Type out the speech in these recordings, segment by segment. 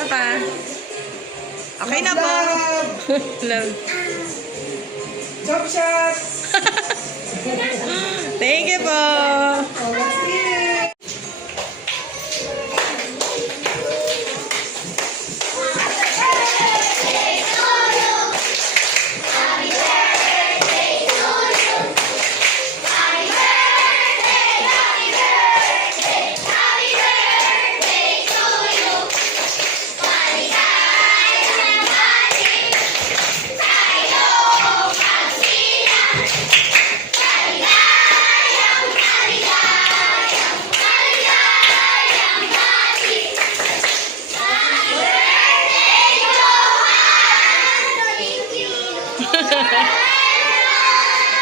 Isa pa. Okay na po. Love. Chop shot! Thank you po. Oh, let's eat!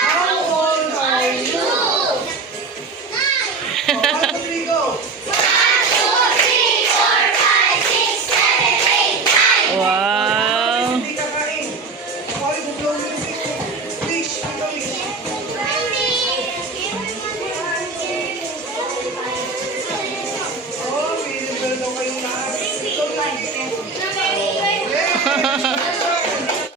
How old are you? One, two, three, go! Wow.